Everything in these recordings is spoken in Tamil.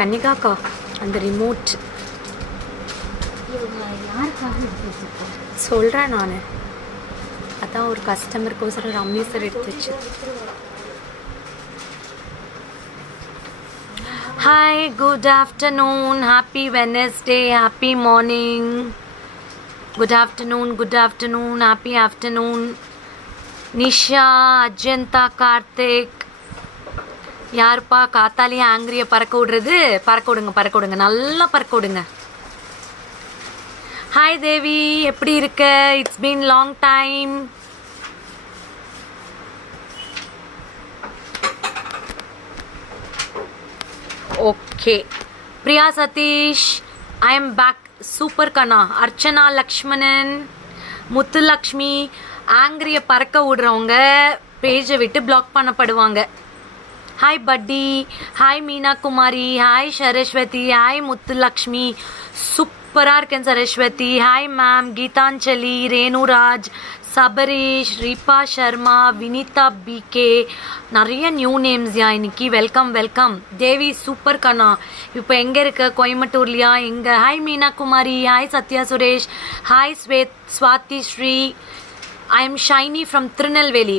கன்னிகாக்கா அந்த ரிமோட் சொல்கிறேன் நான். அதான் ஒரு கஸ்டமருக்கோசரம் ரம்மி சார் எடுத்து வச்சு. Hi, good afternoon, happy Wednesday, happy morning. Good afternoon, happy afternoon. Nisha, Ajanta, Karthik. யாருப்பா காத்தாலேயே ஆங்கிரியை பறக்க விடுறது? பறக்க விடுங்க, நல்லா பறக்க விடுங்க. ஹாய் தேவி, எப்படி இருக்க? It's been long time. Okay, Priya Satish, I am back. Super கண்ணா. அர்ச்சனா லக்ஷ்மணன், முத்துலக்ஷ்மி. ஆங்கிரியை பறக்க விடுறவங்க பேஜை விட்டு பிளாக் பண்ணப்படுவாங்க. Hi buddy, hi Meena Kumari, hi Saraswathi, hi Muthulakshmi. சூப்பராக இருக்கேன் சரஸ்வதி. Hi ma'am. கீதாஞ்சலி, ரேணுராஜ், சபரீஷ், ரிபா சர்மா, வினிதா பிகே. நிறைய நியூ நேம்ஸ்யா இன்னைக்கு. வெல்கம். தேவி சூப்பர் கண்ணா. இப்போ எங்கே இருக்க? கோயம்புத்தூர்லையா? எங்கே? Hi Meena Kumari, hi Sathya Suresh, hi Swathi Sri. I am Shiny from Tirunelveli.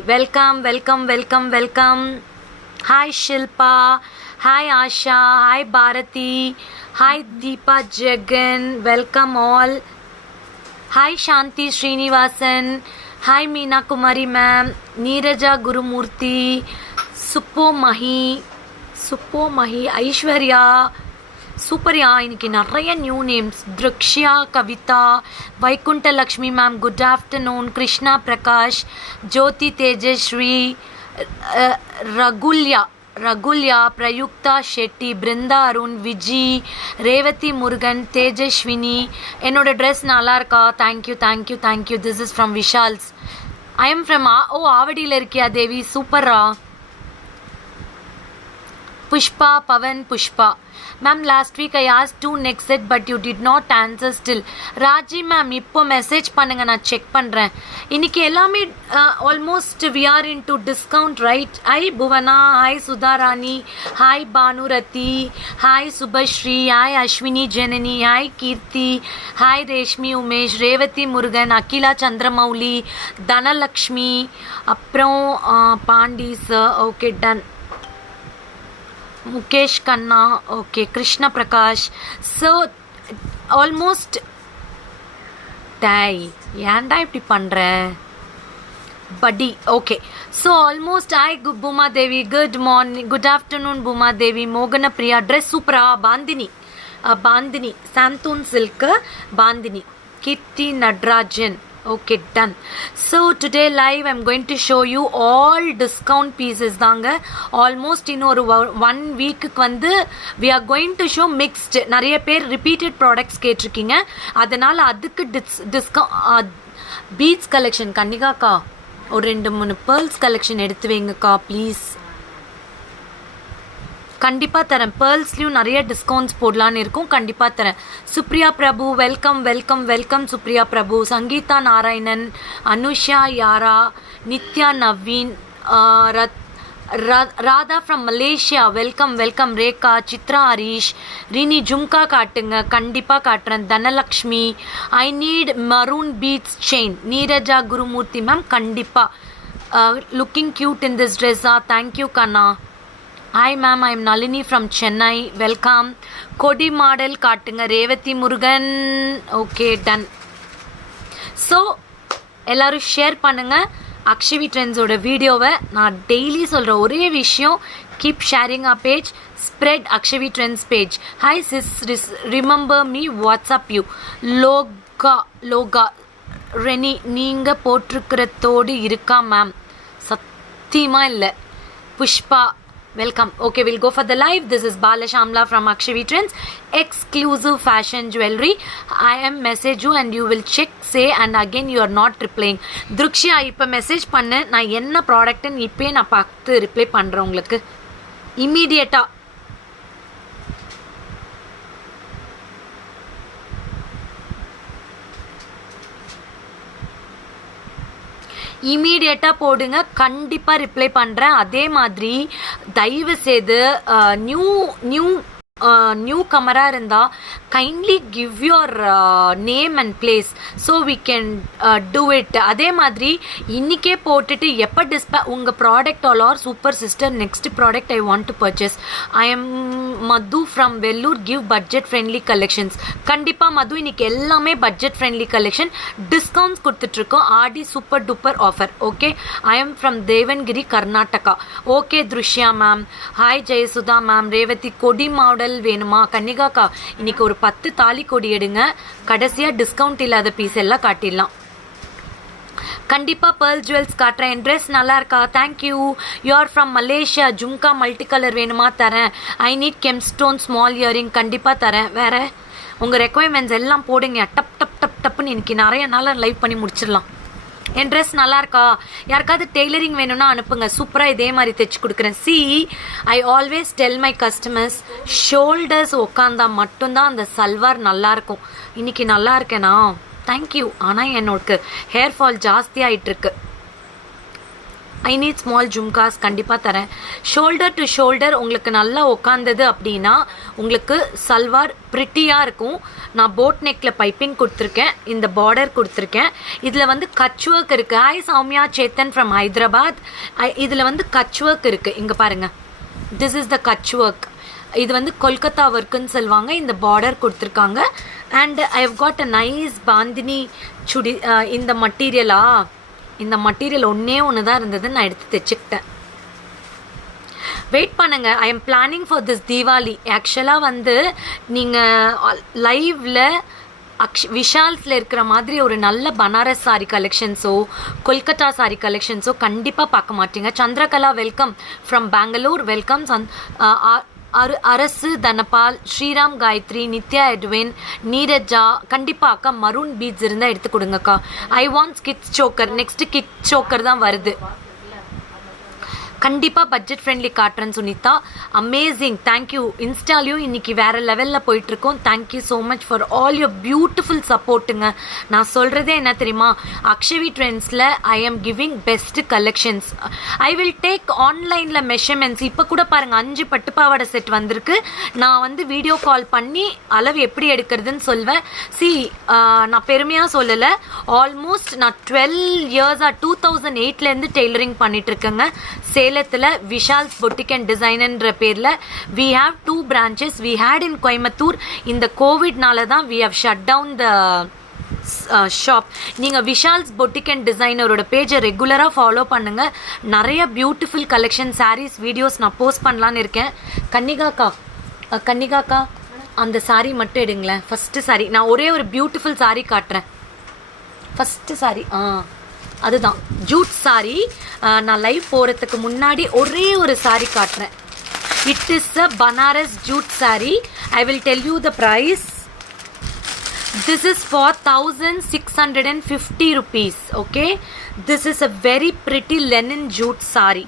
Welcome. Hi Shilpa, hi Asha, hi Bharathi, hi Deepa Jagan. Welcome all. Hi Shanthi Srinivasan, hi Meena Kumari ma'am, Neeraja Gurumurthy, சுப்போ மஹி, ஐஸ்வர்யா. சூப்பர்யா, இன்னைக்கு நிறைய நியூ நேம்ஸ். திருக்ஷியா, Kavitha, Vaikunta Lakshmi ma'am, good afternoon. Krishna Prakash, Jothi Tejasri, Ragulya, Prayuktha Shetty, Brinda Arun, Viji, Revathi Murugan, Tejaswini. என்னோட ட்ரெஸ் நல்லா இருக்கா? Thank you. This is from Vishal's. I am from ஆவடியில் இருக்கியா தேவி? சூப்பரா. Pushpa, Pawan, Pushpa. Ma'am, last week I ask 2 neck set but you did not answer still. Raji ma'am, இப்போ மெசேஜ் பண்ணுங்க, நான் செக் பண்ணுறேன். இன்னைக்கு எல்லாமே almost we are in to discount right. Hi Bhuvana, hi Sudharani, hi Bhanurathi, hi Subhasri, hi Ashwini Janani, hi Keerthi, hi Reshmi Umesh, Revathi Murugan, Akila Chandramouli, Dhanalakshmi, அப்புறம் பாண்டிஸ். Okay, done. முகேஷ் கண்ணா, okay. Krishna Prakash. So almost ஏன்டா இப்படி பண்ணுற படி? ஓகே, ஸோ ஆல்மோஸ்ட் பூமா தேவி, குட் மார்னிங், குட் ஆஃப்டர்நூன் பூமா தேவி. மோகன பிரியா, ட்ரெஸ் சூப்பரா. Bandhani, சாந்தூன் silk bandhani. Keerthi Natarajan. Okay, done. So today live I'm going to show you all discount pieces தாங்க. ஆல்மோஸ்ட் இன்னும் ஒரு 1 வீக்குக்கு வந்து we are going to show mixed. நிறைய பேர் repeated products கேட்டிருக்கீங்க, அதனால் அதுக்கு டிஸ்கவுண்ட். பீட்ஸ் கலெக்ஷன் கன்னிகாக்கா ஒரு 2-3 பேர்ல்ஸ் கலெக்ஷன் எடுத்து வைங்கக்கா ப்ளீஸ். கண்டிப்பாக தரேன். பேர்ல்ஸ்லேயும் நிறைய டிஸ்கவுண்ட்ஸ் போடலான்னு இருக்கும், கண்டிப்பாக தரேன். சுப்ரியா பிரபு, வெல்கம் சுப்ரியா பிரபு. சங்கீதா நாராயணன், அனுஷா யாரா, Nithya Naveen, Radha from Malaysia. Welcome. Rekha, Chitra Harish, Rini. Jhumka காட்டுங்க, கண்டிப்பாக காட்டுறேன். Dhanalakshmi, I need maroon beads chain. Neeraja Gurumurthy ma'am, கண்டிப்பாக. லுக்கிங் க்யூட் இன் திஸ் ட்ரெஸ்ஸா? தேங்க்யூ கண்ணா. Hi ma'am, I am Nalini from Chennai. Welcome. கொடி மாடல் காட்டுங்க, Revathi Murugan. Okay, done. So எல்லோரும் ஷேர் பண்ணுங்கள் அக்ஷவி ட்ரெண்ட்ஸோட வீடியோவை. நான் டெய்லி சொல்கிற ஒரே விஷயம், keep sharing a page, spread Akshavi trends page. Hi sis, remember me, WhatsApp you. Lokah Rennie, நீங்கள் போட்டிருக்கிறதோடு இருக்கா மேம்? சத்தியமாக இல்லை. Pushpa, welcome. Okay, we'll go for the live. This is Bala Shamla from Akshavi Trends, exclusive fashion jewelry. I am message you and you will check, say, and again you are not replying. Drukshya, இப்போ மெசேஜ் பண்ணு, நான் என்ன ப்ராடக்ட்னு இப்போயே நான் பார்த்து ரிப்ளை பண்ணுறேன் உங்களுக்கு இம்மீடியட்டாக. இமீடியட்டாக போடுங்க, கண்டிப்பாக ரிப்ளை பண்ணுறேன். அதே மாதிரி தயவு செய்து நியூ நியூ கமராக இருந்தால் kindly give your name and place so we can do it. அதே மாதிரி இன்றைக்கே போட்டுட்டு எப்போ உங்கள் product all are super sister next product I want to purchase. I am Madhu from Vellore, give budget friendly collections. கண்டிப்பாக மது இன்னைக்கு எல்லாமே பட்ஜெட் ஃப்ரெண்ட்லி கலெக்ஷன், டிஸ்கவுண்ட்ஸ் கொடுத்துட்ருக்கோம், Aadi super duper offer. Okay, I am from Davangere Karnataka. Okay Drishya ma'am, hi Jayasudha ma'am, Revathi கொடி மாடல் வேணுமா? கன்னிகாக்கா இன்னைக்கு ஒரு 10 தாலி கொடி எடுங்க, கடைசியாக டிஸ்கவுண்ட் இல்லாத பீஸ் எல்லாம் காட்டிடலாம். கண்டிப்பாக பேர்ல் ஜுவல்ஸ் காட்டுறேன். ட்ரெஸ் நல்லா இருக்கா? Thank you. You're from Malaysia. Jhumka multi colour வேணுமா? தரேன். I need gemstone small earring. கண்டிப்பாக தரேன். வேறு உங்கள் ரெக்குவயர்மெண்ட்ஸ் எல்லாம் போடுங்க. டப் டப் டப் டப்புன்னு இன்னைக்கு நிறைய நாள் லைவ் பண்ணி முடிச்சிடலாம். என் ட்ரெஸ் நல்லா இருக்கா? யாருக்காவது டெய்லரிங் வேணும்னா அனுப்புங்க, சூப்பராக இதே மாதிரி தைச்சி கொடுக்குறேன். C, I always tell my customers, shoulders உட்காந்தா மட்டும்தான் அந்த சல்வார் நல்லாயிருக்கும். இன்றைக்கி நல்லா இருக்கேனா? தேங்க்யூ. ஆனால் என்னோட ஹேர் ஃபால் ஜாஸ்தி ஆகிட்டுருக்கு. I need small jhumkas. கண்டிப்பாக தரேன். ஷோல்டர் டு ஷோல்டர் உங்களுக்கு நல்லா உட்காந்தது அப்படின்னா உங்களுக்கு சல்வார் ப்ரிட்டியாக இருக்கும். நான் போட் நெக்கில் பைப்பிங் கொடுத்துருக்கேன், இந்த பார்டர் கொடுத்துருக்கேன். இதில் வந்து கச் ஒர்க் இருக்குது. Hi Soumya Chetan from Hyderabad. இதில் வந்து கச் ஒர்க் இருக்குது. இங்கே பாருங்கள், this is the kutch work. இது வந்து கொல்கத்தா ஒர்க்குன்னு சொல்லுவாங்க. இந்த பார்டர் கொடுத்துருக்காங்க. And I have got a nice bandhani chudi. இந்த மெட்டீரியலா? இந்த மெட்டீரியல் ஒன்று தான் இருந்தது, நான் எடுத்து தைச்சிக்கிட்டேன். வெயிட் பண்ணுங்க, I am planning for this Deepavali. ஆக்சுவலாக வந்து நீங்கள் லைவில் விஷால்ஸில் இருக்கிற மாதிரி ஒரு நல்ல பனாரஸ் சாரி கலெக்ஷன்ஸோ கொல்கத்தா சாரி கலெக்ஷன்ஸோ கண்டிப்பாக பார்க்க மாட்டீங்க. Chandrakala welcome from Bangalore. Welcome. Arasu Dhanapal, Sriram Gayathri, Nithya Edwin, Neeraja. கண்டிப்பாக அக்கா மரூன் பீட்ஸ் இருந்தால் எடுத்து கொடுங்கக்கா. I want kids choker. Next kid choker தான் வருது. கண்டிப்பாக பட்ஜெட் ஃப்ரெண்ட்லி காட்டுறேன் சுனிதா. Amazing, thank you. இன்ஸ்டாலையும் இன்றைக்கி வேறு லெவலில் போயிட்டுருக்கோம். Thank you so much for all your beautiful சப்போர்ட்டுங்க. நான் சொல்கிறதே என்ன தெரியுமா, அக்ஷவி ட்ரெண்ட்ஸில் I am giving best collections. I will take ஆன்லைனில் மெஷர்மெண்ட்ஸ். இப்போ கூட பாருங்கள், 5 பட்டுப்பாவாடை செட் வந்திருக்கு. நான் வந்து வீடியோ கால் பண்ணி அளவு எப்படி எடுக்கிறதுன்னு சொல்வேன். நான் பெருமையாக சொல்லலை, ஆல்மோஸ்ட் நான் 12 இயர்ஸாக 2008லேருந்து டெய்லரிங் பண்ணிகிட்ருக்கேங்க. சேலத்தில் விஷால்ஸ் பொட்டிக் அண்ட் டிசைன்ன்ற பேரில் we have 2 branches. We had in Coimbatore. இந்த கோவிட்னால தான் we have shut down the shop. நீங்கள் விஷால்ஸ் பொட்டிக் அண்ட் டிசைனரோட பேஜை ரெகுலராக ஃபாலோ பண்ணுங்கள். நிறைய பியூட்டிஃபுல் கலெக்ஷன் சாரீஸ் வீடியோஸ் நான் போஸ்ட் பண்ணலான்னு இருக்கேன். கன்னிகாக்கா அந்த சாரீ மட்டும் எடுங்களேன். ஃபஸ்ட்டு சாரீ நான் ஒரே ஒரு பியூட்டிஃபுல் சாரீ காட்டுறேன். ஃபஸ்ட்டு சாரீ அதுதான் ஜூட் சாரீ. நான் லைவ் போகிறதுக்கு முன்னாடி ஒரே ஒரு சாரீ காட்டுறேன். It is a Banaras jute sari. I will tell you the price. This is for 1650 rupees. Okay, this is a very pretty linen jute sari.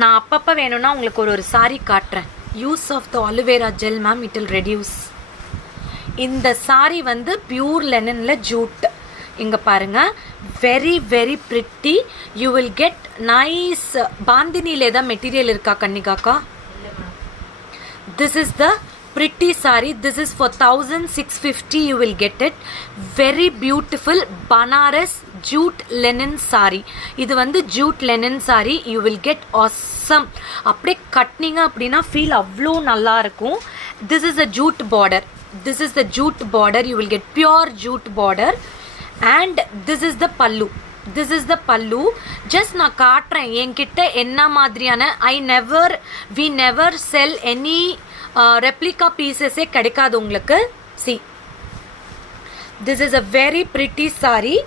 நான் அப்பப்போ வேணும்னா உங்களுக்கு ஒரு சாரீ காட்டுறேன். Use of the aloe vera gel ma'am, it will reduce. இந்த சாரீ வந்து பியூர் லெனினில் ஜூட். இங்கே பாருங்கள், very very pretty. You will get nice. பாந்தினியில் ஏதாவது மெட்டீரியல் இருக்கா கன்னிகாக்கா? This is the pretty saree. This is for 1650. You will get it. Very beautiful Banaras jute linen saree. இது வந்து jute linen saree. You will get awesome. அப்படியே கட்டினீங்க அப்படின்னா ஃபீல் அவ்வளோ நல்லா இருக்கும். This is a jute border. This is the jute border. You will get pure jute border. And this is the pallu. This is the pallu. Just நான் காட்டுறேன் என்கிட்ட என்ன மாதிரியான. we never sell any replica pieces கிடைக்காது உங்களுக்கு. See, this is a very pretty saree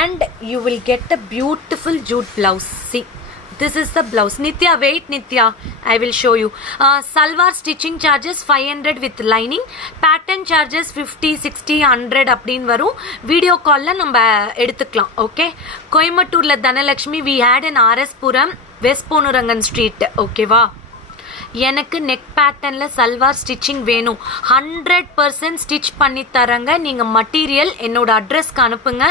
and you will get a beautiful jute blouse. See, this is the blouse. Nitya, wait Nitya, I will show you. Salwar stitching charges 500 with lining. Pattern charges 50, 60, 100 அப்படின்னு வரும். வீடியோ காலில் நம்ம எடுத்துக்கலாம். ஓகே, கோயம்புத்தூரில் Dhanalakshmi, we had an RS Puram, west Ponnurangan street. ஓகேவா? எனக்கு நெக் பேட்டர்னில் சல்வார் ஸ்டிச்சிங் வேணும். 100% ஸ்டிச் பண்ணி தரேங்க. நீங்கள் மெட்டீரியல் என்னோட அட்ரஸ்க்கு அனுப்புங்க.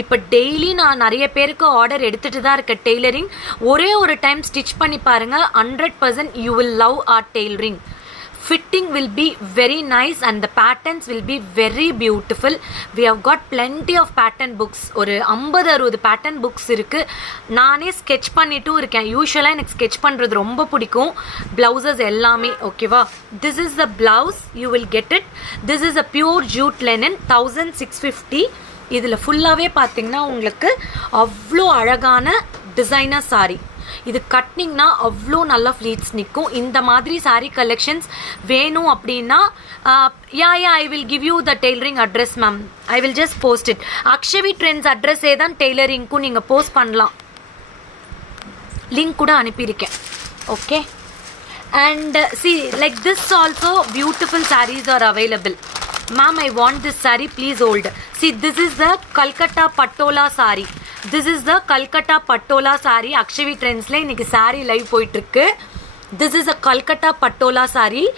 இப்போ டெய்லி நான் நிறைய பேருக்கு ஆர்டர் எடுத்துகிட்டு தான் இருக்கேன் டெய்லரிங். ஒரே ஒரு டைம் ஸ்டிச் பண்ணி பாருங்கள். 100% you will love our tailoring. fitting will be very nice and the patterns will be very beautiful. We have got plenty of pattern books. ஒரு 50-60 pattern books இருக்கு. நானே sketch பண்ணிட்டும் இருக்கேன். யூஷுவலாக எனக்கு sketch பண்ணுறது ரொம்ப பிடிக்கும். Blouses எல்லாமே ஓகேவா. This is the blouse, you will get it. This is a pure jute linen, 1650. இதில் ஃபுல்லாகவே பார்த்தீங்கன்னா உங்களுக்கு அவ்வளோ அழகான டிசைனர் சாரி. இது கட்டினிங்னா அவ்வளோ நல்லா ஃப்ளீட்ஸ் நிற்கும். இந்த மாதிரி சாரீ கலெக்ஷன்ஸ் வேணும் அப்படின்னா I will give you the tailoring address ma'am. I will just post it. Akshavi trends அட்ரஸே தான் டெய்லரிங்க்கும் நீங்கள் போஸ்ட் பண்ணலாம். லிங்க் கூட அனுப்பியிருக்கேன். Okay. And see like this also beautiful saris are available. Ma'am, I want this saree, please hold. See, this is the Calcutta Patola saree. This is the Calcutta Patola saree. Akshavi Trends la இன்னைக்கு saree live போயிட்டு இருக்கு. This is a Calcutta Patola saree.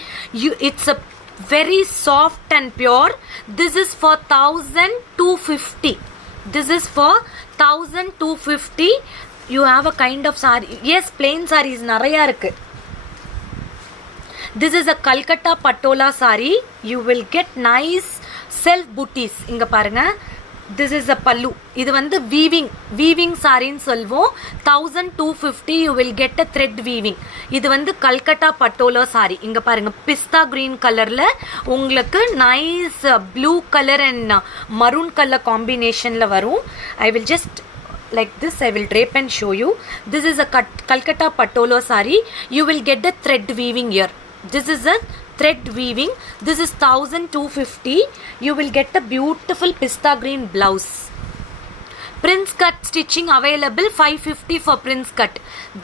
It's a very soft and pure. This is for 1250. This is for 1250. You have a kind of saree. Yes, plain sarees நிறைய இருக்கு. This is a Calcutta Patola saree. You will get nice self booties. இங்க பாருங்க. This is a pallu. இது வந்து weaving சாரின்னு சொல்வோம். 1250 you will get a thread weaving. இது வந்து Calcutta Patola saree. இங்க பாருங்க பிஸ்தா green கலர்ல உங்களுக்கு nice blue color and maroon color combinationல வரும். I will just like this I will drape and show you. This is a Calcutta Patola saree. You will get the thread weaving here. This is a thread weaving. This is 1250. You will get a beautiful pista green blouse. Prince cut stitching available, 550 for prince cut.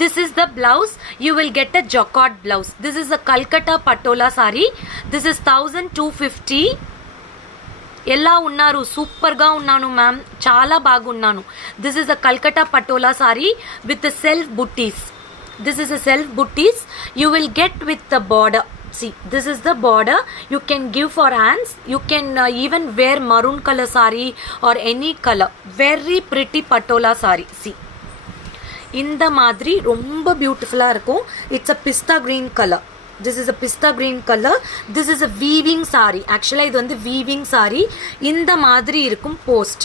This is the blouse. You will get a jacquard blouse. This is a Calcutta Patola saree. This is 1250. ఎలా ఉన్నారు? సూపర్గా ఉన్నాను మ్యామ్, చాలా బాగున్నాను. This is a Calcutta Patola sari with self buttis. This is a self booties. You will get with the border. See, this is the border. You can give for hands. You can even wear maroon color saree or any color. Very pretty patola saree. See, இந்த மாதிரி ரொம்ப பியூட்டிஃபுல்லாக இருக்கும். It's a pista green color. This is a pista green color. This is a weaving saree. Actually இது வந்து weaving saree. இந்த மாதிரி இருக்கும் post.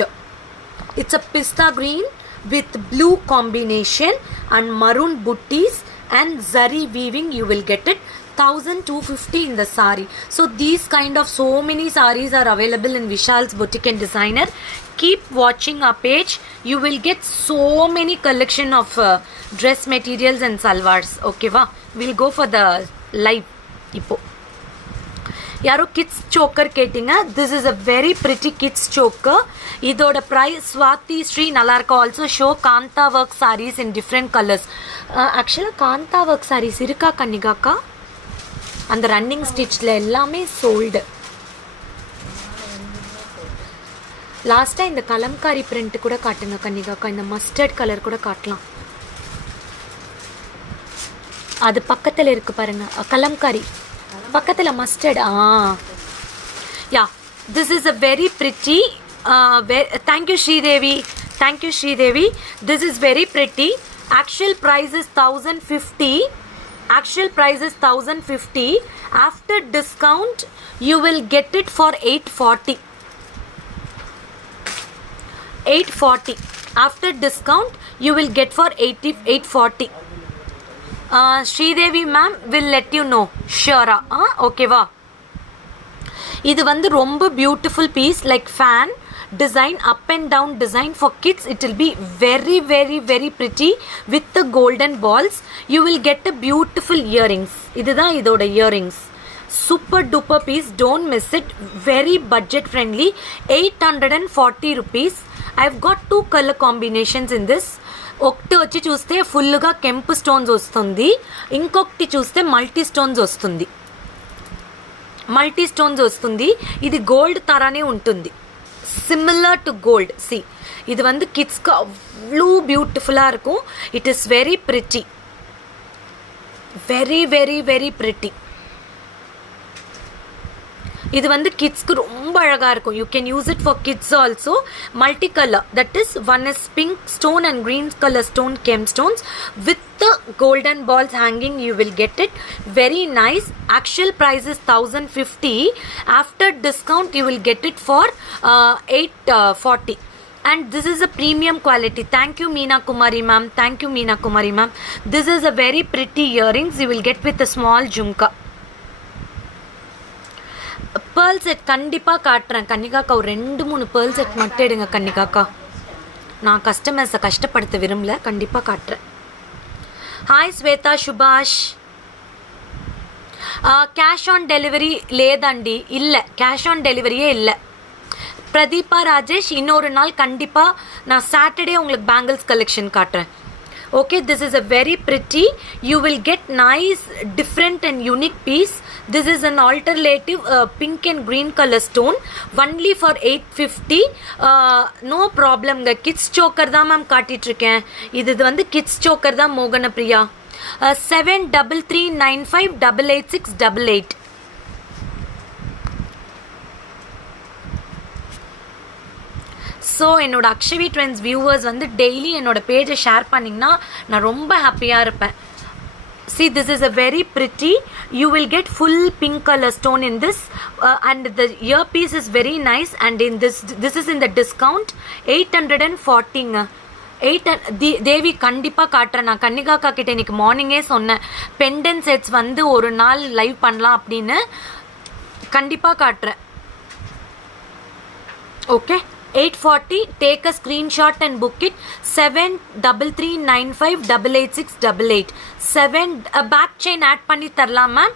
It's a pista green with blue combination and maroon butties and zari weaving. You will get it 1250 in the saree. So these kind of so many sarees are available in Vishal's Boutique and Designer. Keep watching our page. You will get so many collection of dress materials and salwars. Okay va, we'll go for the live ipo. யாரோ கிட்ஸ் சோக்கர் கேட்டிங்க. This is a very pretty kids choker. இதோட ப்ரைஸ் ஸ்வாதி ஸ்ரீ நல்லா இருக்கும். Also show kantha work saris in different colours. ஆக்சுவலாக காந்தா ஒர்க் சாரீஸ் இருக்கா கன்னிகாக்கா? அந்த ரன்னிங் ஸ்டிச்சில் எல்லாமே சோல்டு. லாஸ்ட்டாக இந்த கலம்காரி பிரிண்ட் கூட காட்டுங்க கன்னிகாக்கா. இந்த மஸ்டர்ட் கலர் கூட காட்டலாம். அது பக்கத்தில் இருக்குது பாருங்க, கலம்காரி பக்கத்தில் mustard. Ya, this is a very pretty. Thank you Sridevi, thank you Sridevi. This is very pretty. Actual price is 1050. Actual price is 1050. After discount you will get it for 840. 840. After discount you will get for 840. Sridevi ma'am will let you know. Sure. Okay va. இது வந்து ரொம்ப beautiful piece. Like fan design, up and down design for kids. It will be very very very pretty with the golden balls. You will get a beautiful earrings. இதுதான் இதோட earrings. Super duper piece, don't miss it. Very budget friendly. 840 rupees. I've got two color combinations in this. ఒకటి వచ్చి చూస్తే ఫుల్గా కెంపు స్టోన్స్ వస్తుంది, ఇంకొకటి చూస్తే మల్టీ స్టోన్స్ వస్తుంది. మల్టీ స్టోన్స్ వస్తుంది. ఇది గోల్డ్ తరానే ఉంటుంది, சிமிலர் டு கோல்டு. சி, இது வந்து கிட்ஸ்க்கு அவ்வளோ பியூட்டிஃபுல்லாக இருக்கும். It is very pretty, very very very pretty. இது வந்து கிட்ஸ்க்கு ரொம்ப அழகாக இருக்கும். You can use it for kids also. Multi colour, that is one is pink stone and green colour stone gem stones with golden balls hanging you will get it. Very nice. Actual price is 1050. After discount you will get it for 840. And this is a premium quality. Thank you Meena Kumari ma'am. Thank you Meena Kumari ma'am. This is a very pretty earrings you will get with a small jhumka. Pearl set கண்டிப்பா காட்டுறேன் கன்னிகாக்கா. ஒரு 2-3 pearl set மட்டும் எடுங்க கன்னிகாக்கா. நான் கஸ்டமர்ஸை கஷ்டப்படுத்த விரும்பல. கண்டிப்பா காட்டுறேன். ஹாய் ஸ்வேதா சுபாஷ். கேஷ் ஆன் டெலிவரி లేదండి. இல்லை கேஷ் ஆன் டெலிவரியே இல்லை. பிரதீபா ராஜேஷ் இன்னொரு நாள் கண்டிப்பாக நான் சாட்டர்டே உங்களுக்கு பேங்கிள்ஸ் கலெக்ஷன் காட்டுறேன். Okay, this is a very pretty. You will get nice different and unique piece. This is an alternative pink and green colour stone. Only for 850. No ப்ராப்ளம்ங்க. கிட்ஸ் சோக்கர் தான் மேம் காட்டிகிட்ருக்கேன். இது வந்து கிட்ஸ் சோக்கர் தான் மோகன பிரியா. 7339588688. ஸோ என்னோட அக்ஷவி ட்ரெண்ட்ஸ் வியூவர்ஸ் வந்து டெய்லி என்னோட பேஜை ஷேர் பண்ணிங்கன்னா நான் ரொம்ப ஹாப்பியாக இருப்பேன். See, this is a very pretty. You will get full pink color stone in this, and the earpiece is very nice. And in this is in the discount 840. தேவி கண்டிப்பாக காட்டுறேன். நான் கன்னிகாக்கா கிட்ட இன்னைக்கு மார்னிங்கே சொன்னேன் பெண்டன் செட்ஸ் வந்து ஒரு நாள் லைவ் பண்ணலாம் அப்படின்னு. கண்டிப்பாக காட்டுறேன். Okay, 840. Take a screenshot and book it. 7339588688. 7 back chain add பண்ணி தரலாம் ma'am.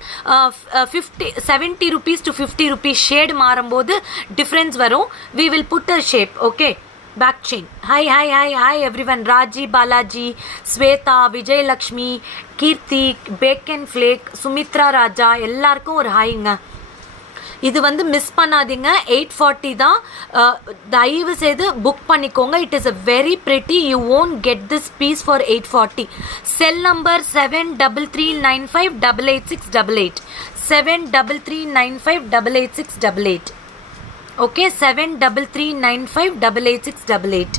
70 rupees to 50 rupees shade மாறும்போது டிஃப்ரென்ஸ் வரும். We will put a shape. Okay, back chain. Hi everyone. Raji, Balaji, Sweta, Vijay Lakshmi, Kirti, Bacon Flake, Sumitra Raja எல்லாருக்கும் ஒரு ஹாய்ங்க. இது வந்து மிஸ் பண்ணாதீங்க. 840 தான். தயவு செய்து புக் பண்ணிக்கோங்க. It is a very pretty. You won't get this piece for 840. Cell number 7339588688. 7339588688. Okay, 7339588688.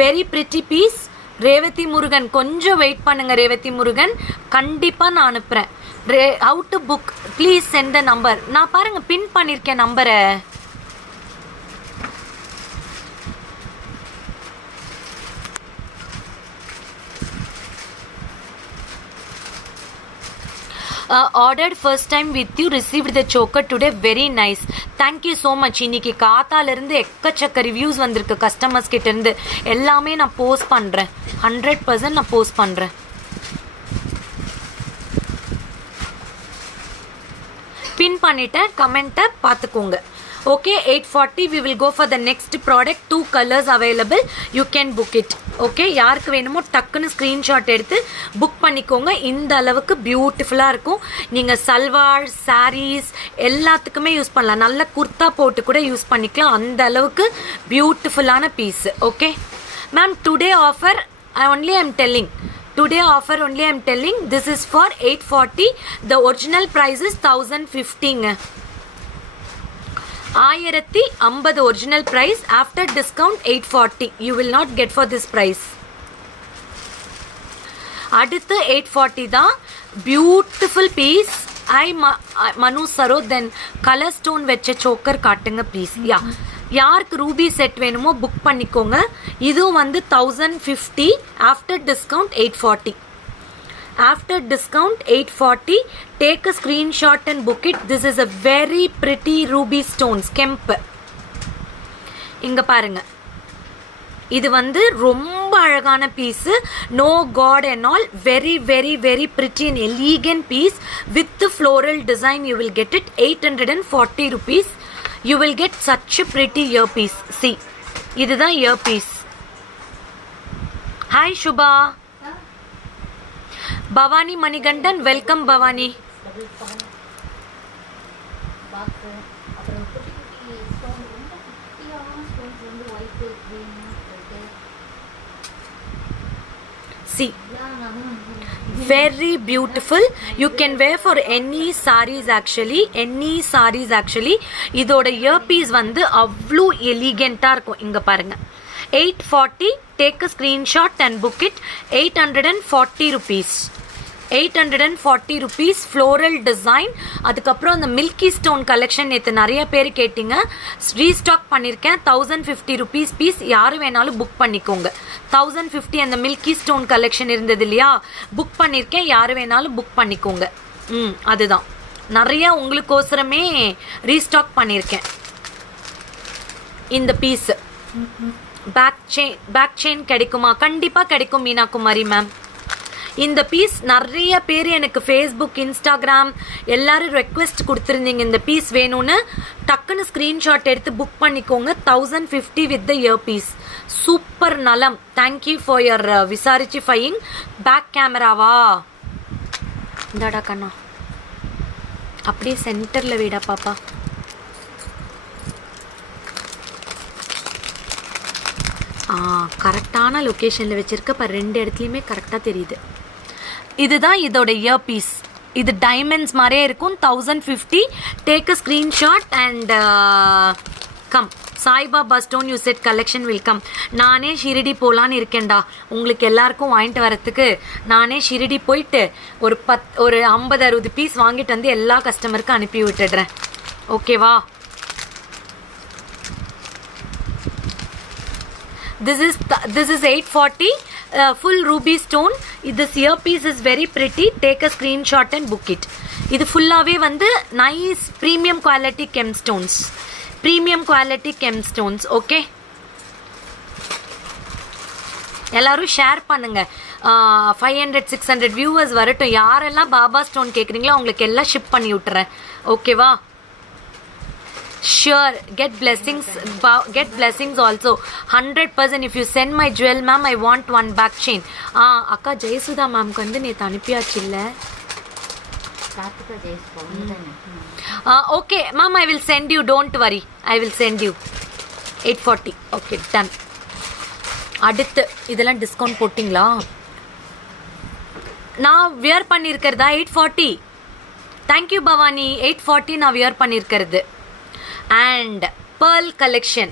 Very pretty piece. Revathi Murugan கொஞ்சம் வெயிட் பண்ணுங்க. ரேவதி முருகன் கண்டிப்பாக நான் அனுப்புகிறேன். how to book, please send the number. நான் பாருங்க பின் பண்ணிருக்கேன் நம்பரை. ordered first time with you, received the choker today, very nice. Thank you so much. இன்னைக்கு காத்தால இருந்து எக்கச்சக்க ரிவ்யூஸ் வந்திருக்கு கஸ்டமர்ஸ் கிட்ட இருந்து. எல்லாமே நான் போஸ்ட் பண்றேன். 100% நான் போஸ்ட் பண்றேன். பின் பண்ணிட்டேன். கமெண்ட்டை பார்த்துக்கோங்க. Okay, 840. we will go for the next product. 2 colors available. you can book it. Okay, யாருக்கு வேணுமோ டக்குன்னு ஸ்க்ரீன்ஷாட் எடுத்து புக் பண்ணிக்கோங்க. இந்த அளவுக்கு பியூட்டிஃபுல்லாக இருக்கும். நீங்கள் சல்வார், சாரீஸ் எல்லாத்துக்குமே யூஸ் பண்ணலாம். நல்ல குர்த்தா போட்டு கூட யூஸ் பண்ணிக்கலாம். அந்த அளவுக்கு பியூட்டிஃபுல்லான piece. Okay ma'am, today offer only I'm telling. Today offer only I'm telling. This is for 840. The original price is 1050. 1050 original price. After discount 840. You will not get for this price. அடுத்து 840 தான். Beautiful piece. மனு சரோ. தென் கலர் ஸ்டோன் வச்ச சோக்கர் காட்டுங்க ப்ளீஸ். யாருக்கு ரூபி செட் வேணுமோ புக் பண்ணிக்கோங்க. இதுவும் வந்து 1050. After discount 840. After discount 840. Take a screenshot and book it. This is a very pretty ruby stones. Kemp இங்கே பாருங்க. இது வந்து ரொம்ப அழகான piece. No got and all. Very very very pretty and elegant piece with floral design. You will get it 840 rupees. You will get such a pretty earpiece. See, இதுதான் earpiece. Hi Shubha. Bhavani Manigandan, welcome Bhavani. See, very beautiful. You can wear for any sarees actually. இதோட earpiece வந்து அவ்வளோ எலிகெண்ட்டாக இருக்கும். இங்கே பாருங்க, 840. Take a screenshot and book it. 840 rupees. 840 rupees floral design. அதுக்கப்புறம் அந்த மில்கி ஸ்டோன் கலெக்ஷன் நேற்று நிறைய பேர் கேட்டிங்க, ரீஸ்டாக் பண்ணியிருக்கேன். 1050 rupees பீஸ், யார் வேணாலும் புக் பண்ணிக்கோங்க. 1050 அந்த மில்கி ஸ்டோன் கலெக்ஷன் இருந்தது இல்லையா, புக் பண்ணியிருக்கேன், யார் வேணாலும் புக் பண்ணிக்கோங்க. அதுதான் நிறைய உங்களுக்கோசரமே ரீஸ்டாக் பண்ணியிருக்கேன். இந்த பீஸ் பேக் செயின் கிடைக்குமா? கண்டிப்பாக கிடைக்கும் மீனா குமாரி மேம். இந்த பீஸ் நிறைய பேர் எனக்கு ஃபேஸ்புக், இன்ஸ்டாகிராம் எல்லாரும் ரெக்வெஸ்ட் கொடுத்துருந்தீங்க இந்த பீஸ் வேணும்னு. டக்குன்னு ஸ்க்ரீன்ஷாட் எடுத்து புக் பண்ணிக்கோங்க. 1050 with the ear piece. Super நலம். தேங்க்யூ ஃபார் யர் விசாரிச்சிஃபையிங். பேக் கேமராவா? இந்தாடா கண்ணா, அப்படியே சென்டரில் வீடா பாப்பா. கரெக்டான லொக்கேஷனில் வச்சுருக்க இப்போ 2 இடத்துலையுமே கரெக்டாக தெரியுது. இதுதான் இதோட இயர் பீஸ். இது டைமண்ட்ஸ் மாதிரியே இருக்கும். 1050. Take a screenshot and come. Saibaba stone you set collection will come. நானே ஷிரடி போகலான்னு இருக்கேன்டா. உங்களுக்கு எல்லாருக்கும் வாங்கிட்டு வரத்துக்கு நானே ஷிரடி போயிட்டு ஒரு 50-60 பீஸ் வாங்கிட்டு வந்து எல்லா கஸ்டமருக்கும் அனுப்பி விட்டுடுறேன். ஓகேவா? This is 840 full ruby stone. This earpiece is very pretty. Take a screenshot and book it. இது ஃபுல்லாகவே வந்து nice premium quality gemstones. Premium quality gemstones. Okay, எல்லாரும் ஷேர் பண்ணுங்க. 500-600 வியூவர்ஸ் வரட்டும். யாரெல்லாம் பாபா ஸ்டோன் கேட்குறீங்களோ அவங்களுக்கு எல்லாம் ஷிப் பண்ணி விட்டுறேன். ஓகேவா? Sure, get blessings also. 100%. If you send my jewel ma'am, I want one back chain. அக்கா ஜெயசுதா மேம்க்கு வந்து நேற்று அனுப்பியாச்சு இல்லை? Okay ma'am, I will send you. Don't worry, I will send you. 840. Okay, done. அடுத்து இதெல்லாம் டிஸ்கவுண்ட் போட்டிங்களா? நான் வியர் பண்ணியிருக்கிறதா 840. தேங்க்யூ பவானி. 840 நான் வியர் பண்ணியிருக்கிறது. And pearl collection.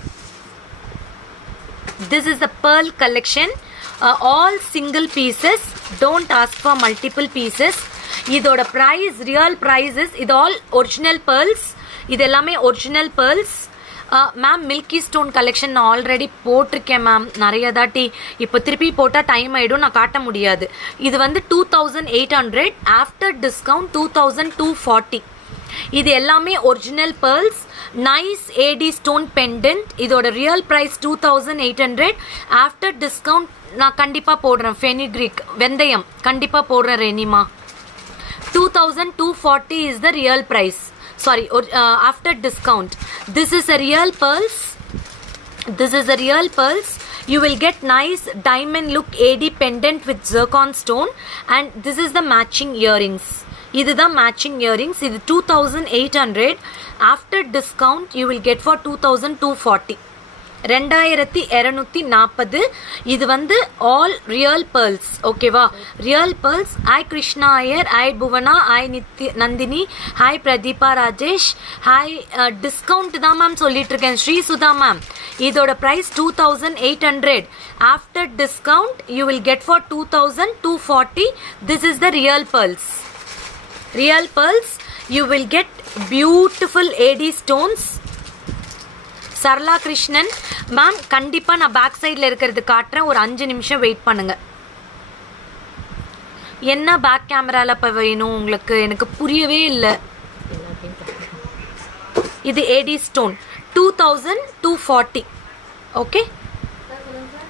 This is the pearl collection. All single pieces. Don't ask for multiple pieces. இதோட price, real prices, இது all original pearls. இது எல்லாமே original pearls. Ma'am milky stone collection நான் ஆல்ரெடி போட்டிருக்கேன் மேம் நிறைய தாட்டி. இப்போ திருப்பி போட்டால் டைம் ஆகிடும், நான் காட்ட முடியாது. இது வந்து 2800. After discount 2240. இது எல்லாமே original pearls. Nice AD stone pendant. இதோட ரியல் ப்ரைஸ் 2800. ஆஃப்டர் டிஸ்கவுண்ட் நான் கண்டிப்பாக போடுறேன். ஃபெனிக்ரிக் வெந்தயம் கண்டிப்பாக போடுறேன். ரெனிமா 2240 is the real price. Sorry, after discount. This is a real pearls. This is a real pearls. You will get nice diamond look AD pendant with zircon stone, and this is the matching earrings. இதுதான் மேட்சிங் இயரிங்ஸ். இது 2800. After discount you will get for 2240. 2240. இது வந்து ஆல் ரியல் பேர்ல்ஸ். ஓகேவா? Real pearls. Hi Krishna Iyer, hi Bhuvana, hi Nandini, hi Pratheeba Rajesh, hi. Discount தான் மேம் சொல்லிட்டு இருக்கேன். ஸ்ரீ சுதா மேம், இதோட price 2800. After discount you will get for 2240. This is the real pearls. Real pearls. You will get beautiful AD stones. Sarala Krishnan ma'am, கண்டிப்பாக நான் பேக் சைடில் இருக்கிறது காட்டுறேன். ஒரு 5 நிமிஷம் வெயிட் பண்ணுங்க. என்ன பேக் கேமராவில் இப்போ வேணும் உங்களுக்கு? எனக்கு புரியவே இல்லை. இது AD stone 2240. Okay,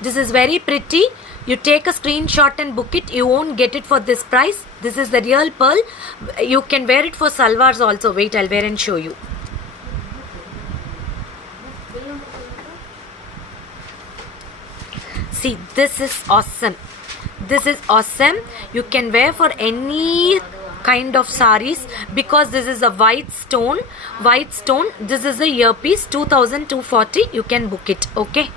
this is very pretty. You take a screenshot and book it. You won't get it for this price. This is the real pearl. You can wear it for salwars also. Wait, I'll wear and show you. See, this is awesome. This is awesome. You can wear for any kind of sarees because this is a white stone. White stone. This is a earpiece. 2240. You can book it. Okay.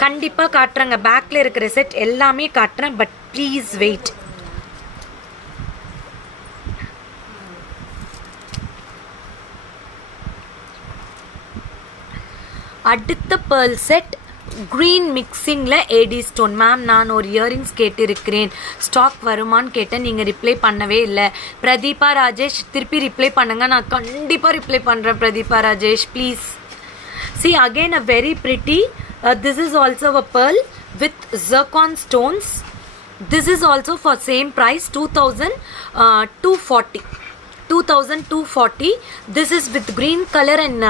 கண்டிப்பாக காட்டுறேங்க. பேக்கில் இருக்கிற செட் எல்லாமே காட்டுறேன். But please wait. அடுத்த பேர்ல் செட் க்ரீன் மிக்சிங்கில் ஏடி ஸ்டோன். மேம் நான் ஒரு இயரிங்ஸ் கேட்டிருக்கிறேன், ஸ்டாக் வருமானு கேட்டேன், நீங்கள் ரிப்ளை பண்ணவே இல்லை. பிரதீபா ராஜேஷ் திருப்பி ரிப்ளை பண்ணுங்கள். நான் கண்டிப்பாக ரிப்ளை பண்ணுறேன் Pratheeba Rajesh, please. See again a very pretty, this is also a pearl with zircon stones. This is also for same price 2240. 2240. This is with green color and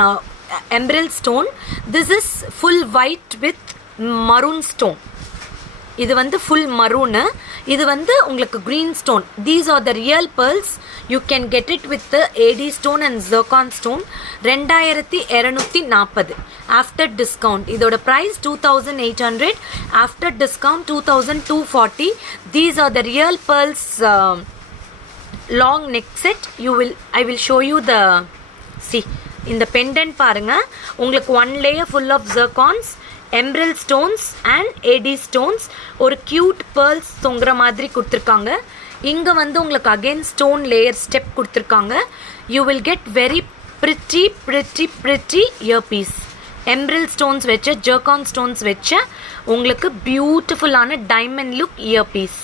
emerald stone. This is full white with maroon stone. இது வந்து full maroon, இது வந்து உங்களுக்கு green stone. These are the real pearls. You can get it with the AD stone and zircon stone. 2240 after discount. இதோட price 2800, after discount 2240. These are the real pearls long neck set. I will show you the, see, இந்த pendant பாருங்க, உங்களுக்கு one layer full of zircons, emerald stones and AD stones, ஒரு cute pearls தொங்குற மாதிரி கொடுத்துருக்காங்க. இங்க வந்து உங்களுக்கு again stone layer step கொடுத்துருக்காங்க. You will get very pretty earpiece. emerald stones வச்ச, zircon stones வச்ச உங்களுக்கு பியூட்டிஃபுல்லான diamond look earpiece.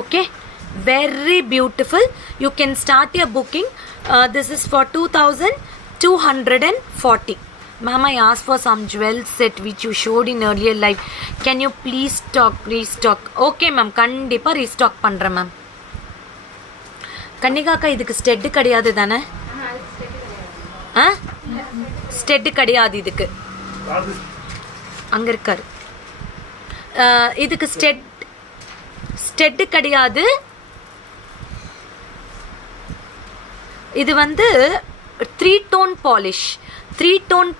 Okay, very beautiful. You can start your booking. This is for 2240. Ma'am, I asked for some jewel set which you showed in earlier live. Can you please restock? Okay ma'am, கண்டிப்பா restock பண்றேன் ma'am. கன்னிகாக்கா இதுக்கு ஸ்டெட் கிடையாது தானே? ஸ்டெட் கிடையாது இதுக்கு, அங்க இருக்காரு. இதுக்கு ஸ்டெட் கிடையாது. இது வந்து 3 tone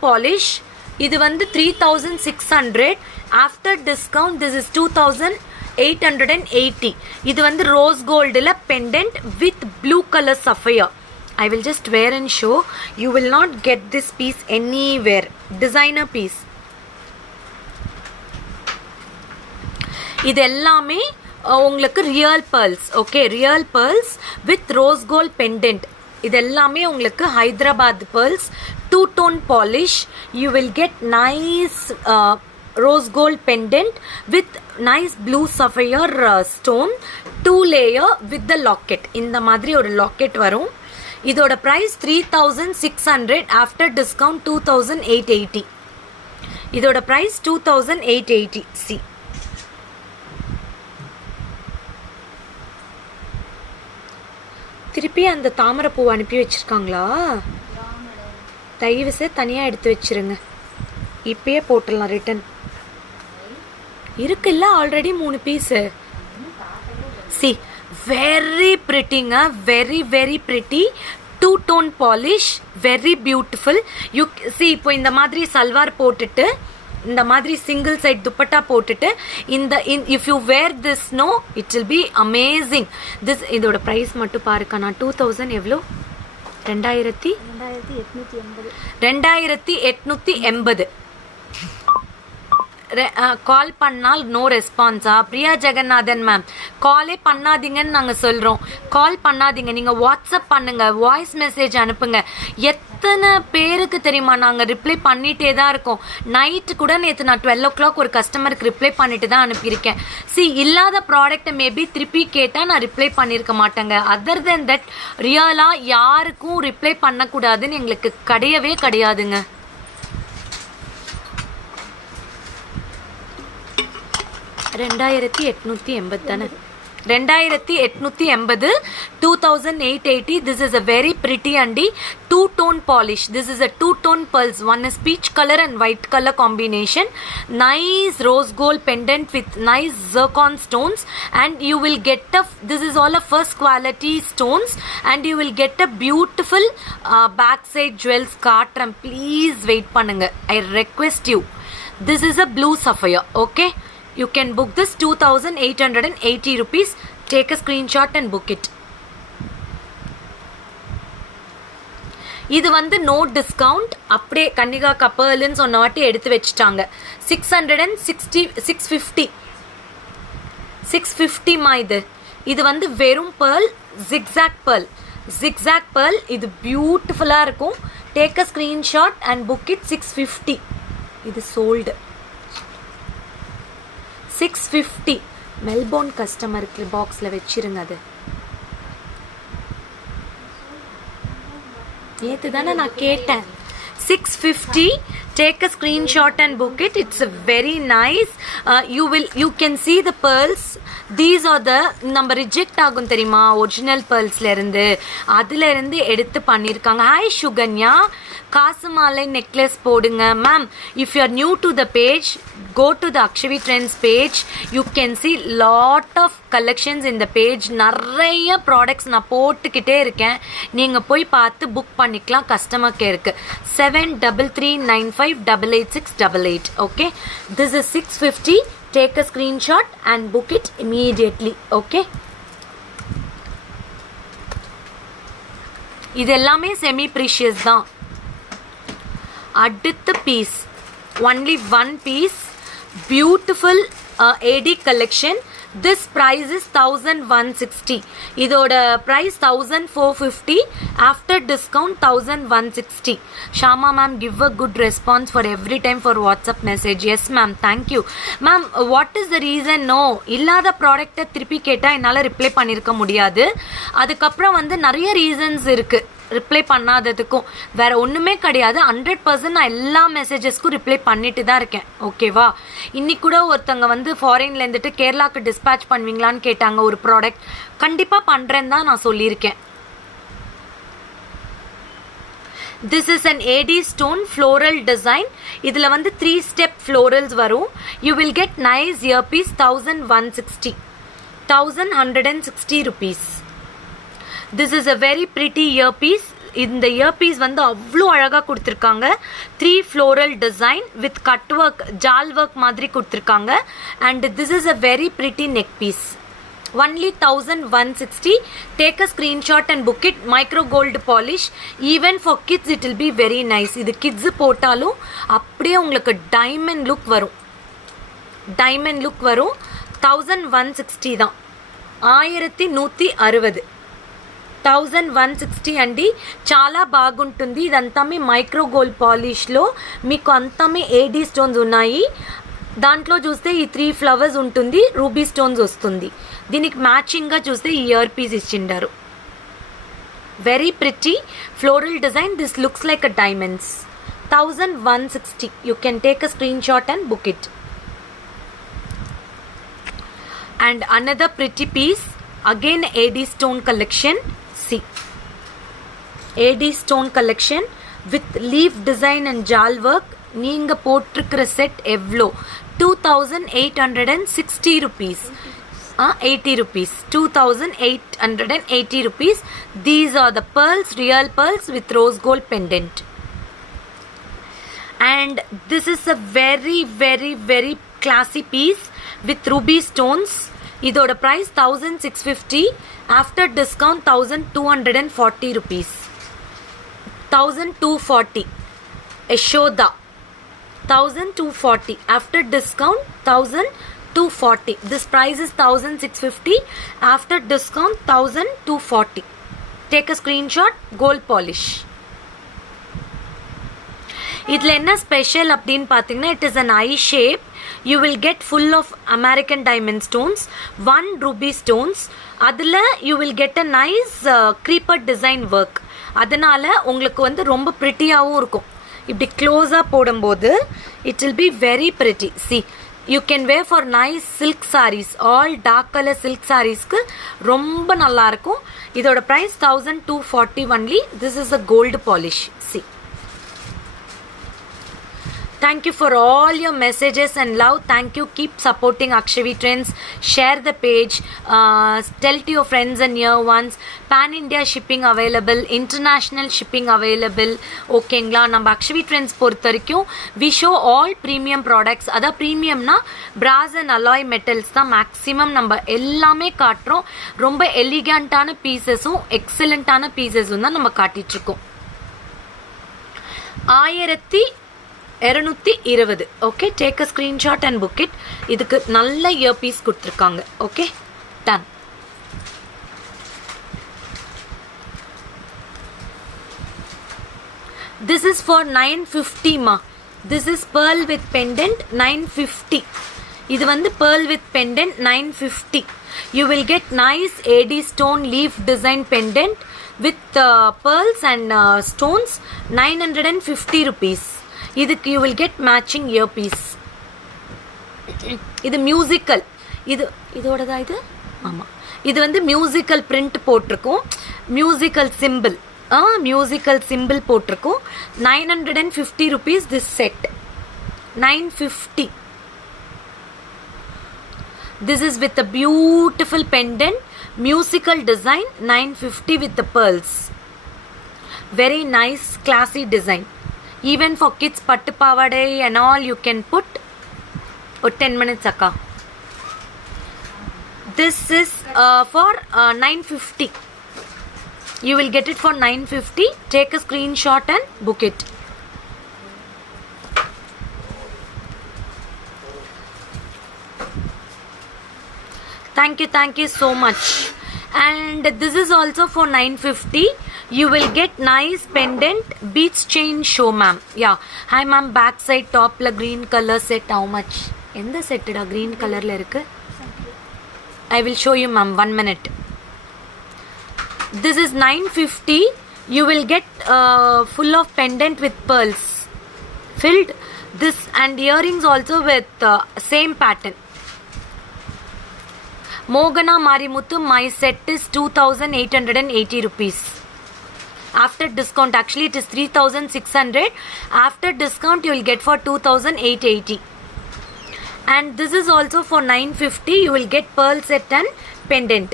polish. இது வந்து 3600. after discount this is 2880. இது வந்து rose goldல pendant with blue color sapphire. I will just wear and show. You will not get this piece anywhere. Designer piece. இது எல்லாமே உங்களுக்கு real pearls. Okay, real pearls with rose gold pendant. இது எல்லாமே உங்களுக்கு Hyderabad pearls, 2 tone polish. You will get nice rose gold pendant with nice blue sapphire stone, 2 layer with the locket. இந்த மாதிரி ஒரு locket வரும். இதோட price 3600, after discount 2880. இதோட price 2880. See, திருப்பி அந்த தாமரை பூ அனுப்பி வச்சிருக்காங்களா? தயவு செய்து தனியாக எடுத்து வச்சிருங்க, இப்பயே போட்டுடலாம். ரிட்டன் இருக்குல்ல ஆல்ரெடி 3 பீஸு. சி, வெரி பிரிட்டிங்க, very pretty. 2 tone polish, very beautiful. You see, இப்போ இந்த மாதிரி சல்வார் போட்டுட்டு, இந்த மாதிரி சிங்கிள் சைட் துப்பட்டா போட்டுட்டு, இந்த if you wear this no, it will be amazing. This இதோட ப்ரைஸ் மட்டும் பாருக்கா. நான் 2000 எவ்வளோ? 2880. கால் பண்ணால் நோ ரெஸ்பான்ஸா? பிரியா ஜெகநாதன் மேம், காலே பண்ணாதீங்கன்னு நாங்கள் சொல்கிறோம். கால் பண்ணாதீங்க, நீங்கள் வாட்ஸ்அப் பண்ணுங்க, வாய்ஸ் மெசேஜ் அனுப்புங்க. எத்தனை பேருக்கு தெரியுமா நாங்கள் ரிப்ளை பண்ணிகிட்டே தான் இருக்கோம். நைட்டு கூட நேற்று நான் 12 o'clock ஒரு கஸ்டமருக்கு ரிப்ளை பண்ணிட்டு தான் அனுப்பியிருக்கேன். இல்லாத ப்ராடக்ட்டை மேபி திருப்பி கேட்டால் நான் ரிப்ளை பண்ணியிருக்க மாட்டேங்க. அதர் தென் தட் ரியலாக யாருக்கும் ரிப்ளை பண்ணக்கூடாதுன்னு எங்களுக்கு கிடையவே கிடையாதுங்க. தானே? 2880, 2880. This is a very pretty andi 2 tone polish. This is a 2 tone pearls. One is peach color and white color combination. Nice rose gold pendant with nice zircon stones, and you will get this is all a first quality stones, and you will get a beautiful backside jewels காட்றேன். Please wait பண்ணுங்க, I request you. This is a blue sapphire. Okay, you can book this 2880 rupees. Take a screenshot and book it. இது வந்து நோ டிஸ்கவுண்ட், அப்படியே கன்னிகா கப்பல்னு சொன்ன வாட்டி எடுத்து வச்சுட்டாங்க. 650 650 மா. இது வந்து வெறும் pearl, zigzag pearl இது பியூட்டிஃபுல்லா இருக்கும். Take a screenshot and book it. 650 இது sold. 650 மெல்போர்ன் கஸ்டமருக்கு பாக்ஸ்ல வச்சிருங்க. அது நேத்து தானே நான் கேட்டேன். 650. Take a screenshot and book it. It's very nice. You can see the pearls. These are the நம்ம ரிஜெக்ட் ஆகும் தெரியுமா ஒரிஜினல் pearlsல இருந்து, அதுல இருந்து எடுத்து பண்ணிருக்காங்க. ஹாய் சுகன்யா, காசு மாலை நெக்லஸ் போடுங்க ma'am. If you are new to the page, go to the Akshavi Trends page. You can see lot of collections in the page. நிறைய ப்ராடக்ட்ஸ் நான் போட்டுக்கிட்டே இருக்கேன். நீங்கள் போய் பார்த்து புக் பண்ணிக்கலாம். Customer கேருக்கு 7339588688. okay, this is 650. Take a screenshot and book it immediately. okay, இது எல்லாமே செமி ப்ரீஷியஸ் தான். அடுத்த piece, only one piece, beautiful AD collection. This price is 1160. இதோட price 1450. After discount 1160. Shama ma'am, give a good response for every time for WhatsApp message. Yes ma'am, thank you ma'am. What is the reason? No, இல்லாத ப்ராடக்ட்டை திருப்பி கேட்டால் என்னால் ரிப்ளை பண்ணியிருக்க முடியாது. அதுக்கப்புறம் வந்து நிறைய ரீசன்ஸ் இருக்குது ரிப்ளை பண்ணாததுக்கும். வேறு ஒன்றுமே கிடையாது. 100% நான் எல்லா மெசேஜஸ்க்கும் ரிப்ளை பண்ணிட்டு தான் இருக்கேன். ஓகேவா? இன்னைக்கு கூட ஒருத்தங்க வந்து ஃபாரின்ல இருந்துட்டு கேரளாவுக்கு டிஸ்பேச் பண்ணுவீங்களான்னு கேட்டாங்க ஒரு ப்ராடக்ட். கண்டிப்பாக பண்ணுறேன்னு தான் நான் சொல்லியிருக்கேன். This is an AD stone floral design. இதில் வந்து 3 step florals வரும். You will get nice earpiece. 1160 rupees. This is a very pretty earpiece. இந்த இயர்பீஸ் வந்து அவ்வளோ அழகாக கொடுத்துருக்காங்க. 3 floral design with cut work, jaal work மாதிரி கொடுத்துருக்காங்க. And this is a very pretty neck piece. Only 1160. Take a screenshot and book it. Micro gold polish. Even for kids it will be very nice. இது kids போட்டாலும் அப்படியே உங்களுக்கு டைமண்ட் லுக் வரும். 1160 தான். 1160. 1160 అండి. చాలా బాగుంటుంది. ఇదంతా మీ మైక్రో గోల్డ్ పాలిష్లో మీకు అంతా మీ ఏడీ స్టోన్స్ ఉన్నాయి. దాంట్లో చూస్తే ఈ 3 ఫ్లవర్స్ ఉంటుంది, రూబీ స్టోన్స్ వస్తుంది. దీనికి మ్యాచింగ్గా చూస్తే ఈ ఇయర్ పీస్ ఇచ్చిండారు. Very pretty floral design. This looks like a diamonds. 1160. You can take a screen shot and book it. And another pretty piece, again AD stone collection. See, AD stone collection with leaf design and jal work. நீங்க போட்டிருக்கிற செட் எவ்வளோ? 2860 rupees. 80 rupees. 2880 rupees. These are the pearls, real pearls with rose gold pendant. And this is a very very very classy piece with ruby stones. இதோட price 1650. After discount 1240 rupees. 1240. Yashoda 1240. After discount 1240. This price is 1650. After discount 1240. Take a screenshot. Gold polish. இதில் என்ன ஸ்பெஷல் அப்படின்னு பார்த்தீங்கன்னா, it is an eye shape. You will get full of American diamond stones, 1 ruby stones. அதில் you will get a nice creeper design work. அதனால் உங்களுக்கு வந்து ரொம்ப ப்ரிட்டியாகவும் இருக்கும். இப்படி க்ளோஸாக போடும்போது it will be very pretty. See, you can wear for nice silk sarees. All dark color silk sareesக்கு ரொம்ப நல்லாயிருக்கும். இதோட price 1240 only. This is a gold polish. See. Thank you for all your messages and love. Thank you. Keep supporting Akshavi Trends. Share the page. Tell to your friends and near ones. Pan India shipping available. International shipping available. ஓகேங்களா? நம்ம Akshavi Trends பொறுத்த வரைக்கும் we show all premium products. அதான் ப்ரீமியம்னா brass and alloy metals தான் மேக்ஸிமம் நம்ம எல்லாமே காட்டுறோம். ரொம்ப எலிகண்டான பீசஸும் எக்ஸலண்ட்டான பீசஸும் தான் நம்ம காட்டிகிட்ருக்கோம். 1220. Okay, take a screenshot and book it. இதுக்கு நல்ல இயர் பீஸ் கொடுத்துருக்காங்க. Okay, done. This is for 950 ma. This is pearl with pendant 950. இது வந்து pearl with pendant 950. You will get nice AD stone leaf design pendant with pearls and stones 950 rupees. இதுக்கு you will get matching earpiece. இது musical. இதோடதா இது? ஆமா. இது வந்து musical print போட்டிருக்கும். Musical symbol. Musical symbol போட்டிருக்கும். 950 rupees this set. 950. This is with a beautiful pendant, musical design, 950 with the pearls. Very nice, classy design. Even for kids, pattu pavadai and all, you can put. 10 minutes akka. This is for 950. You will get it for 950. Take a screenshot and book it. Thank you so much. And this is also for 950. You will get nice pendant beads chain show ma'am. Yeah. Hi ma'am, back side top la green color set how much? Endha set da green color la irukku? I will show you ma'am, 1 minute. This is 950. You will get full of pendant with pearls filled. This and earrings also with same pattern. Mogana Marimuthu, my set is 2880 rupees. After discount, actually it is 3600. After discount, you will get for 2880. And this is also for 950. You will get pearl set and pendant.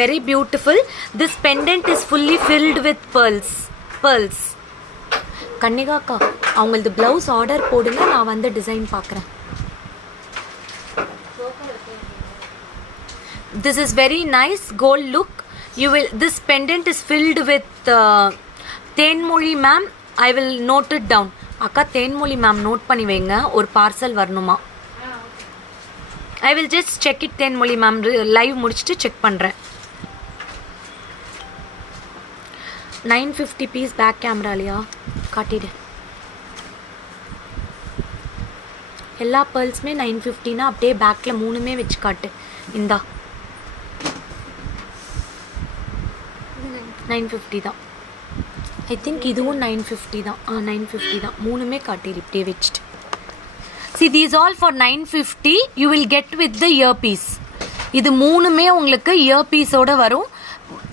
Very beautiful. This pendant is fully filled with pearls. Kanniga ka, avungaldu blouse order podunga, na vanda design paakren. This is very nice gold look. This pendant is filled with Tenmoli ma'am. I will note it down. Akka Tenmoli ma'am note panni venga, or parcel varnuma. I will just check it. Tenmoli ma'am live mudichittu check pandren. 950 piece back camera liya kaatidu. Ella pearls mein 950 na apdiye back la moonume vechi kaattu. Inda 950 தான். I think இதுவும் 950 தான். 950 தான். மூணுமே காட்டிரு இப்படியே வச்சுட்டு. See, these all for 950. You will get with the earpiece. இது மூணுமே உங்களுக்கு earpiece ஓட வரும்.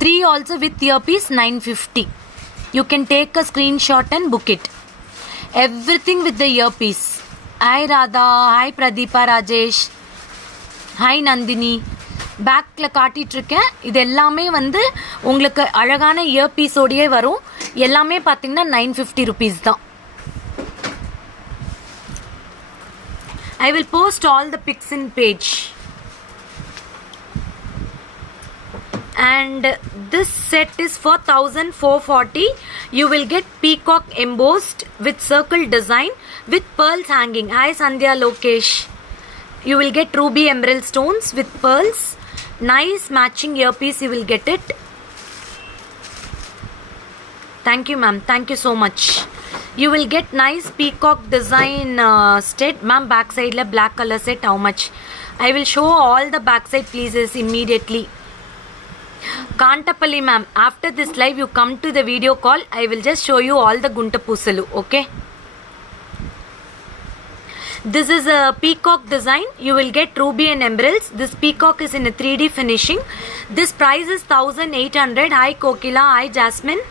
3 also with earpiece 950. You can take a screenshot and book it. Everything with the earpiece. Hi Radha. Hi Pradeepa Rajesh. Hi Nandini. பேக்கில் காட்டிகிட்ருக்கேன். இது எல்லாமே வந்து உங்களுக்கு அழகான இயர்பீஸோடையே வரும். எல்லாமே பார்த்தீங்கன்னா 950 rupees தான். I will post all the pics in page. And this set is for 1440. You will get peacock embossed with circle design with pearls hanging. Hi Sandhya Lokesh. You will get ruby emerald stones with pearls. Nice matching earpiece, you will get it. Thank you ma'am, thank you so much. You will get nice peacock design set ma'am. Backside la black color set how much? I will show all the backside pieces immediately. Kantapalli ma'am, after this live you come to the video call. I will just show you all the Gunta Pusalu. Okay, this is a peacock design. You will get ruby and emeralds. This peacock is in a 3D finishing. This price is 1800. Hi Kokila, hi Jasmine.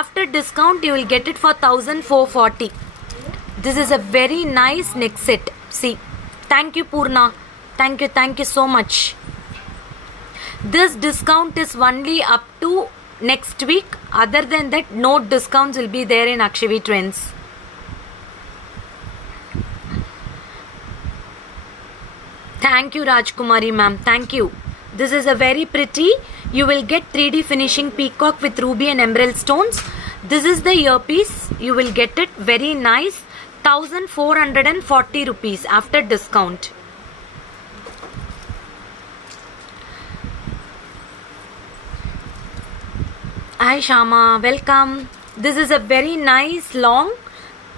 After discount you will get it for 1440. This is a very nice neck set. See, thank you Purna, thank you so much. This discount is only up to next week. Other than that, no discounts will be there in Akshavi Trends. Thank you Rajkumari ma'am, thank you. This is a very pretty. You will get 3D finishing peacock with ruby and emerald stones. This is the earpiece. You will get it very nice. 1440 rupees after discount. Hi Shama, welcome. This is a very nice long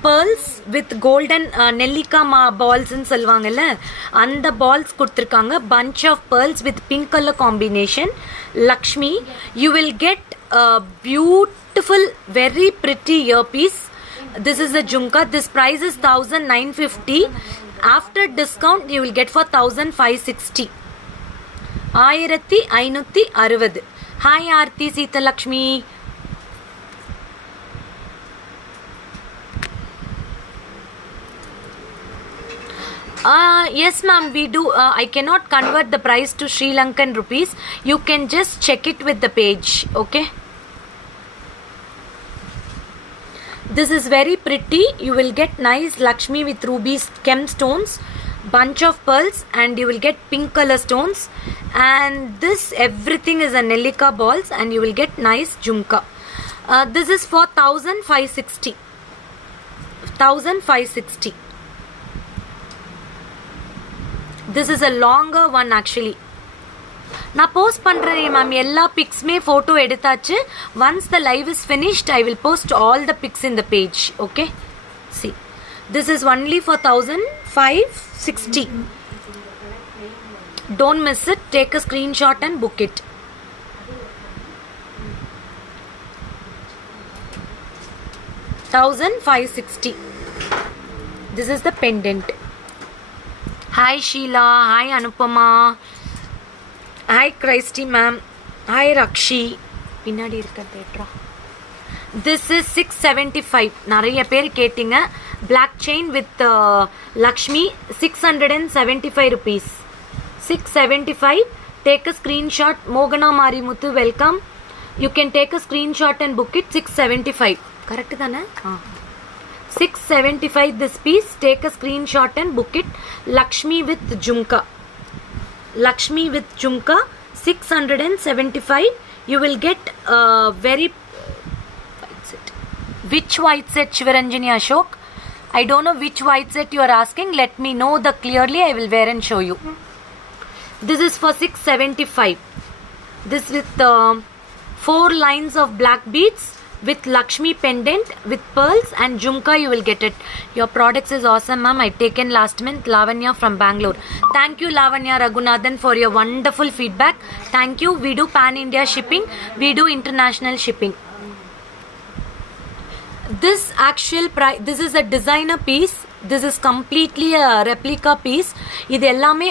pearls with golden nellika balls ன்னு சொல்லுவாங்கல்ல அந்த balls கொடுத்துருக்காங்க. Bunch of pearls with pink color combination. Lakshmi, you will get a beautiful, very pretty earpiece. This is a jhumka. This price is 1950. After discount you will get for 1560. 1560. Hi Aarti Sita Lakshmi. Yes ma'am, we do. I cannot convert the price to Sri Lankan rupees. You can just check it with the page. Okay. This is very pretty. You will get nice Lakshmi with ruby gem stones, bunch of pearls, and you will get pink color stones. And this everything is a nellika balls, and you will get nice jhumka. This is for 1560. 1560. This is a longer one actually. நான் போஸ்ட் பண்ணுறேன் மேம் எல்லா பிக்ஸுமே ஃபோட்டோ எடுத்தாச்சு. Once the live is finished I will post all the pics in the page. Okay, see this is only for 1560. Don't miss it. Take a screenshot and book it. $1,560. This is the pendant. Hi Sheila. Hi Anupama. Hi Christy ma'am. Hi Rakshi. பின்னாடி இருக்க தேட்ரா. This is 675. நிறைய பேர் கேட்டிங்க. Black chain with Lakshmi 675 rupees. 675. Take a screenshot. Mogana Marimuthu, welcome. You can take a screenshot and book it. 675. Correct தானே? 675 this piece. Take a screenshot and book it. Lakshmi with jhumka. Lakshmi with jhumka 675. You will get very white set. Which white set Shivaranjani Ashok? I don't know which white set you are asking. Let me know the clearly. I will wear and show you. This is for 675. This with 4 lines of black beads with Lakshmi pendant with pearls and jhumka. You will get it. Your products is awesome ma'am. I taken last month. Lavanya from Bangalore. Thank you Lavanya Raghunathan for your wonderful feedback. Thank you. We do pan India shipping. We do international shipping. This actual price, this is a designer piece. This is completely a replica piece. இது எல்லாமே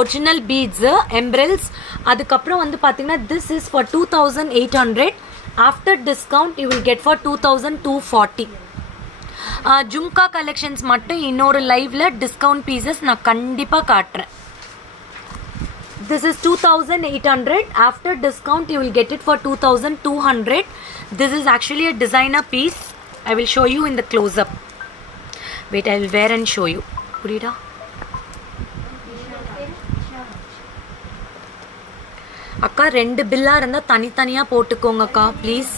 ஒரிஜினல் beads, emeralds. அதுக்கப்புறம் வந்து பார்த்தீங்கன்னா this is for 2800. After discount you will get for 2240. Jhumka collections மட்டும் இன்னொரு லைவ்ல டிஸ்கவுண்ட் பீசஸ் நான் கண்டிப்பாக காட்டுறேன். This is 2800. After discount you will get it for 2200. This is actually a designer piece. I will show you in the close up. Wait, I will wear and show you. புரியுதா? அக்கா 2 பில்லா இருந்தா தனித்தனியா போட்டுக்கோங்க அக்கா please.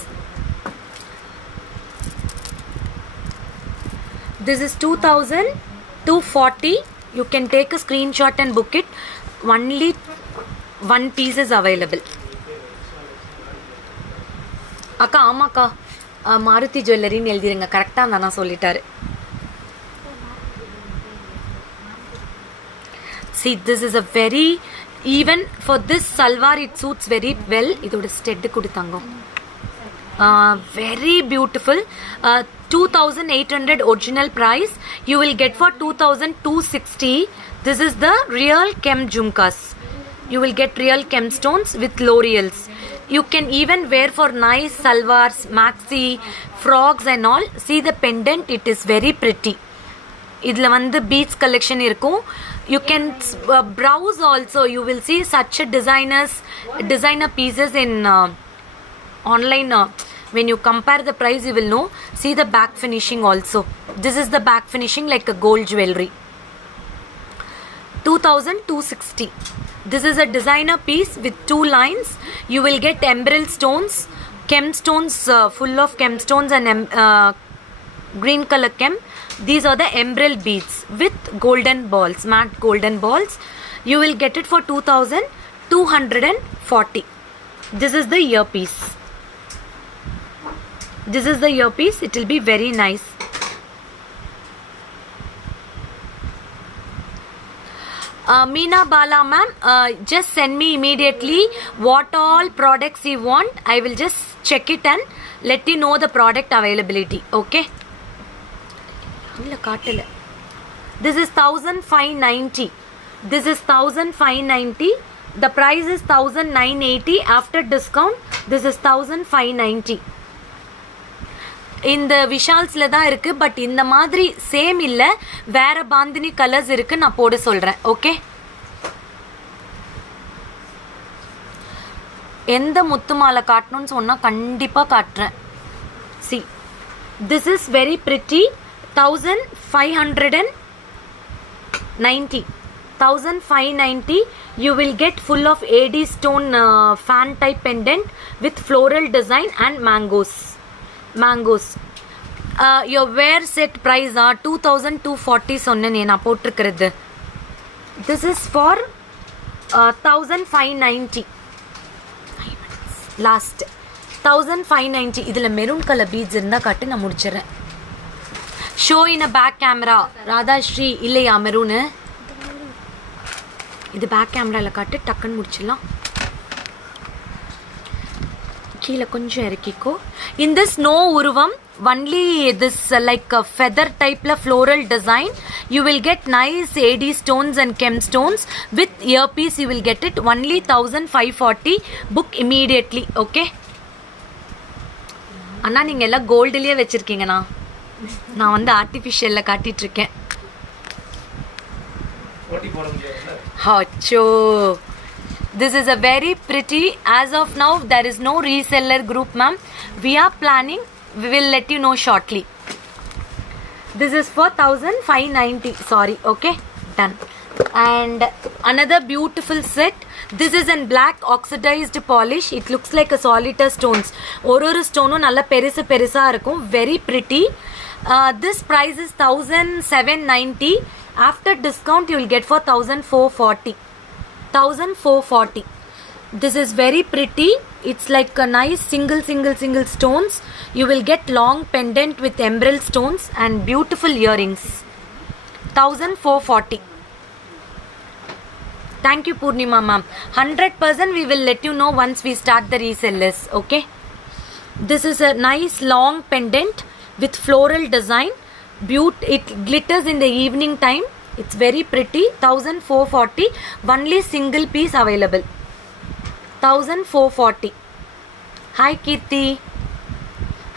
This is 2240. You can take a screenshot and book it. Only one piece is available. அக்கா ஆமாக்கா மாருதி ஜுவல்லரின்னு எழுதிருங்க. கரெக்டாக அந்த நான் சொல்லிட்டாரு. See, this is a very, even for this salwar it suits very well. இதோட ஸ்டெட் கொடுத்தாங்க. Very beautiful. 2800 original price. You will get for 2260. This is the real Kem jhumkas. You will get real Kem stones with L'Oreals. You can even wear for nice salwars, maxi, frogs and all. See the pendant, it is very pretty. இதில் வந்து beads collection இருக்கும். You can browse also. You will see such a designer pieces in online. When you compare the price you will know. See the back finishing also. This is the back finishing like a gold jewelry. 2260. This is a designer piece with 2 lines. You will get emerald stones, Kem stones, full of Kem stones and green color Kem. These are the emerald beads with golden balls, matte golden balls. You will get it for 2240. This is the earpiece. This is the earpiece. It will be very nice. Meena Bala ma'am, just send me immediately what all products you want. I will just check it and let you know the product availability. Okay. This is 1590. This is 1590. The price is 1980 after discount. This is 1590. இந்த விஷால்ஸ்ல தான் இருக்கு. பட் இந்த மாதிரி சேம் இல்ல, வேற பாந்தினி கலர்ஸ் இருக்கு. நான் போட சொல்றேன். ஓகே, எந்த முத்து மாலை காட்டணும்னு சொன்னா கண்டிப்பா காட்டுறேன். See, this is very pretty. 1590. 1590. You will get full of AD stone fan type pendant with floral design and mangoes. Your wear set price are 2240 சொன்னேனே நான் போட்டிருக்கிறது. This is for 1590. Last 1590. இதில் மெரூன் கலர் பீட்ஸ் இருந்தால் காட்டு, நான் முடிச்சிடறேன். Show in a back camera. Radhashree இல்லையா மெரூனு? இது பேக் கேமராவில் காட்டு, டக்குன்னு முடிச்சிடலாம். கீழே கொஞ்சம் இறக்கிக்கோ. In this no உருவம், only this like a feather type la floral design. You will get nice AD stones and chem stones with earpiece. You will get it only 1540. Book immediately. Okay. அண்ணா நீங்கள் எல்லாம் கோல்டுலேயே வச்சுருக்கீங்கண்ணா, நான் வந்து ஆர்டிஃபிஷியலில் காட்டிகிட்டு இருக்கேன். அச்சோ, this is a very pretty. As of now there is no reseller group ma'am. We are planning, we will let you know shortly. This is for 1590. Sorry. Okay, done. And another beautiful set. This is in black oxidized polish. It looks like a solitaire stones. ஒரு ஸ்டோனும் நல்ல பெருசு பெருசா இருக்கும். Very pretty. This price is 1790. After discount you will get for 1440. 1440. This is very pretty. It's like a nice single stones. You will get long pendant with emerald stones and beautiful earrings. 1440. Thank you Purnima ma'am. 100% we will let you know once we start the resellers. Okay. This is a nice long pendant with floral design. It glitters in the evening time. It's very pretty. 1440. Only single piece available. 1440. Hi Kirti.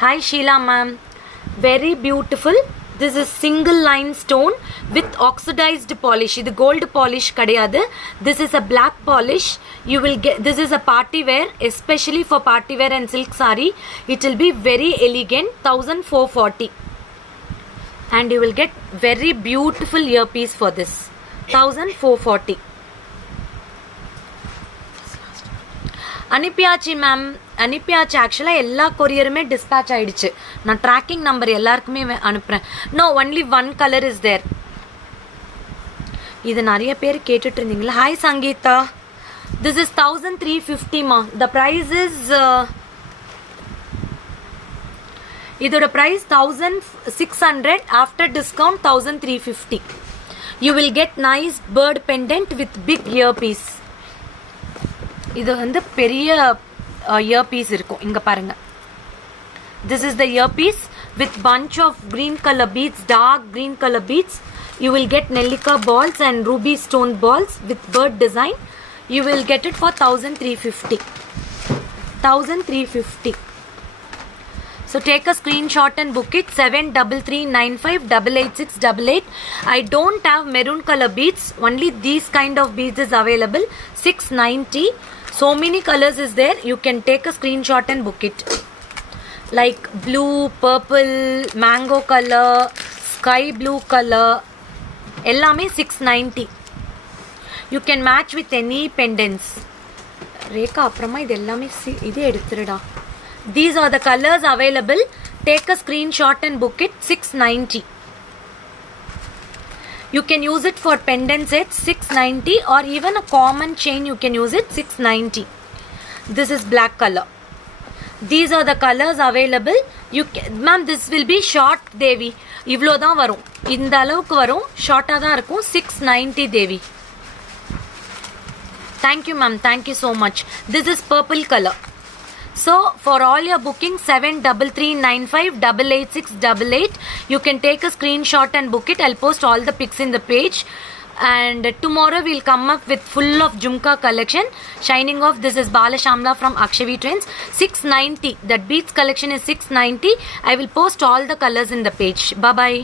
Hi Sheila ma'am. Very beautiful. This is single line stone with oxidized polish. This gold polish kadiyadu. This is a black polish. You will get, this is a party wear, especially for party wear and silk saree. It will be very elegant. 1440. And you will get very beautiful earpiece for this. 1440. அனுப்பியாச்சு ma'am, அனுப்பியாச்சு. ஆக்சுவலாக எல்லா கொரியருமே டிஸ்பேச் ஆகிடுச்சு. நான் ட்ராக்கிங் நம்பர் எல்லாருக்குமே அனுப்புகிறேன். No, only one colour is there. இது நிறைய பேர் கேட்டுட்டு இருந்தீங்களா? ஹாய் சங்கீதா. திஸ் இஸ் 1350மா. த ப்ரைஸ் இஸ், இதோட price 1600. After discount 1350. You will get nice bird pendant with big ear piece. இது வந்து பெரிய இயர் பீஸ் இருக்கும். இங்கே பாருங்கள். This is the ear piece with bunch of green color beads, dark green color beads. You will get Nellika balls and ruby stone balls with bird design. You will get it for 1350. 1350. So take a screenshot and book it. 7339588688. I don't have maroon color beads. Only these kind of beads is available. 690. So many colors is there. You can take a screenshot and book it. Like blue, purple, mango color, sky blue color. எல்லாமே 690. You can match with any pendants. Rekha அப்புறமா இது எல்லாமே இது எடுத்துருடா. These are the colors available. Take a screenshot and book it. 690. You can use it for pendant sets. 690, or even a common chain you can use it. 690. This is black color. These are the colors available. You can, ma'am, this will be short Devi. இவ்வளோ தான் வரும், இந்த அளவுக்கு வரும், ஷார்ட்டாக தான் இருக்கும். 690 Devi. Thank you ma'am, thank you so much. This is purple color. So for all your bookings 7339588688, you can take a screenshot and book it. I'll post all the pics in the page. And tomorrow we'll come up with full of Jhumka collection. Shining off, this is Bala Shamla from Akshavi Trends. 690, that beads collection is 690. I will post all the colors in the page. Bye bye.